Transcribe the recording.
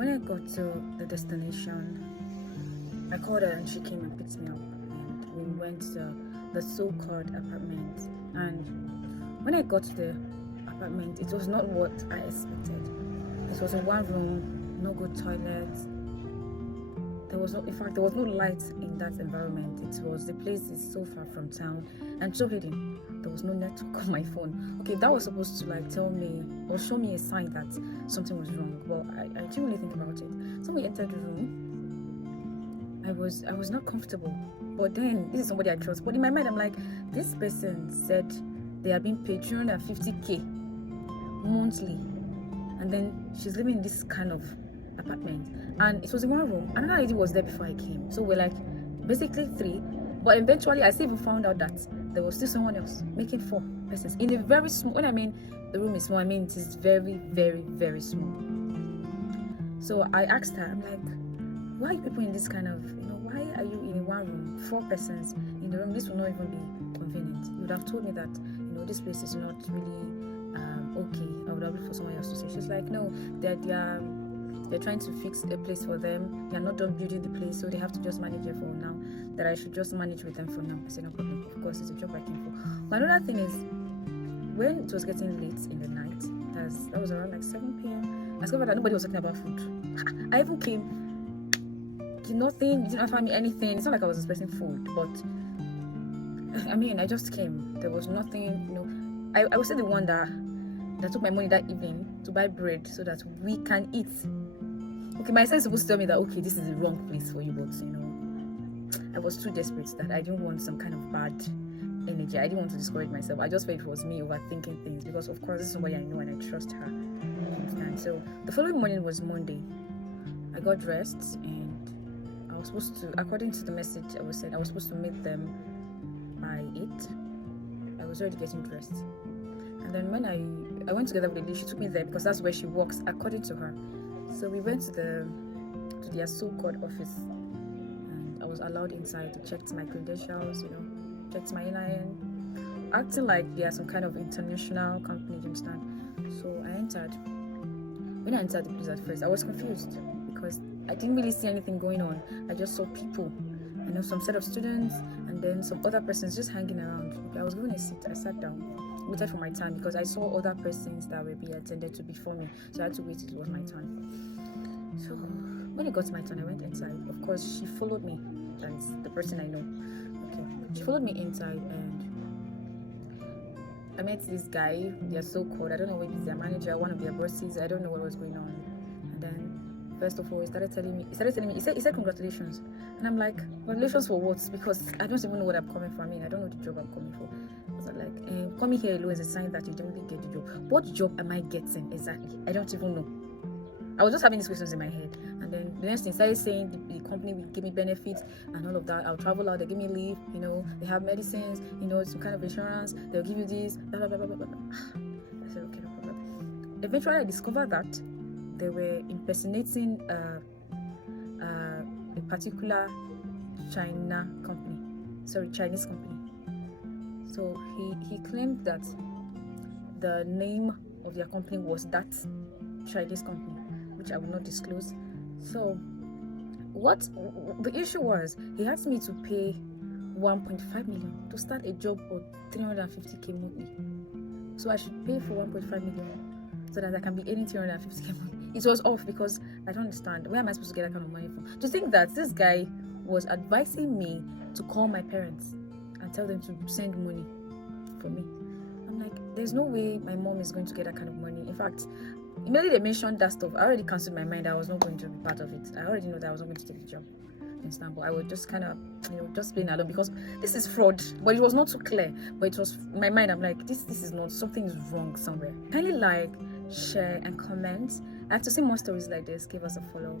When I got to the destination, I called her and she came and picked me up, and we went to the so-called apartment. And when I got to the apartment, it was not what I expected. It was a one room, no good toilet. There was no, in fact, there was no light in that environment. The place is so far from town and so hidden. There was no network on my phone. Okay, that was supposed to like tell me or show me a sign that something was wrong. Well, I didn't really think about it. So we entered the room. I was not comfortable. But then this is somebody I trust. But in my mind, I'm like, this person said they are being paid 350k monthly, and then she's living in this kind of apartment, and it was in one room. Another lady was there before I came, so we're like basically three. But eventually, I still even found out that there was still someone else making 4 persons in a very small. When I mean the room is small, I mean it is very, very, very small. So I asked her, I'm like, why are you people in this kind of, why are you in one room, 4 persons in the room? This will not even be convenient. You would have told me that, this place is not really okay. I would have looked for someone else to stay. She's like, no, they're trying to fix a place for them. They're not done building the place, so they have to just manage it for now. That I should just manage with them for now. I said, no problem. Of course, it's a job I came for. But another thing is, when it was getting late in the night, that was around like 7 p.m., I discovered that nobody was talking about food. I even came, did nothing, didn't offer me anything. It's not like I was expecting food, but I just came. There was nothing, I was the one that took my money that evening to buy bread so that we can eat. Okay, my son is supposed to tell me that, okay, this is the wrong place for you, but I was too desperate that I didn't want some kind of bad energy. I didn't want to discourage myself. I just felt it was me overthinking things, because of course this is somebody I know and I trust her. And so the following morning was Monday. I got dressed and I was supposed to, according to the message I was sent, I was supposed to meet them by 8. I was already getting dressed. And then when I went together with the lady, she took me there because that's where she works, according to her. So we went to their so-called office, and I was allowed inside. They checked my credentials, checked my NIN, acting like they are some kind of international company, you understand? So I entered. When I entered the place at first, I was confused because I didn't really see anything going on. I just saw people, some set of students, and then some other persons just hanging around. Okay, I was given a seat. I sat down, waited for my time because I saw other persons that were being attended to before me, so I had to wait till it was my turn. So when it got to my turn, I went inside. Of course, she followed me. That's the person I know. Okay, she followed me inside, and I met this guy. They're so called. I don't know whether he's their manager, one of their bosses. I don't know what was going on. And then, first of all, he started telling me. He said congratulations, and I'm like, congratulations for what? Because I don't even know what I'm coming for. I don't know the job I'm coming for. I was like, coming here alone is a sign that you don't really get the job. What job am I getting exactly? I don't even know. I was just having these questions in my head, and then the next thing started saying the company will give me benefits and all of that. I'll travel out, they give me leave, they have medicines, some kind of insurance, they'll give you this, blah blah blah blah blah. I said, okay, no problem. Eventually, I discovered that they were impersonating a particular Chinese company. So he claimed that the name of their company was that Chinese company, which I will not disclose. So what the issue was, he asked me to pay 1.5 million to start a job for 350k monthly. So I should pay for 1.5 million so that I can be earning 350k monthly. It was off because I don't understand, where am I supposed to get that kind of money from? To think that this guy was advising me to call my parents and tell them to send money for me. I'm like, there's no way my mom is going to get that kind of money. In fact, immediately they mentioned that stuff, I already cancelled my mind. I was not going to be part of it. I already know that I was not going to take the job in Istanbul. I would just kind of, just playing along because this is fraud. But it was not too clear. But it was in my mind. I'm like, this is not, something is wrong somewhere. Kindly like, share, and comment. I have to see more stories like this. Give us a follow.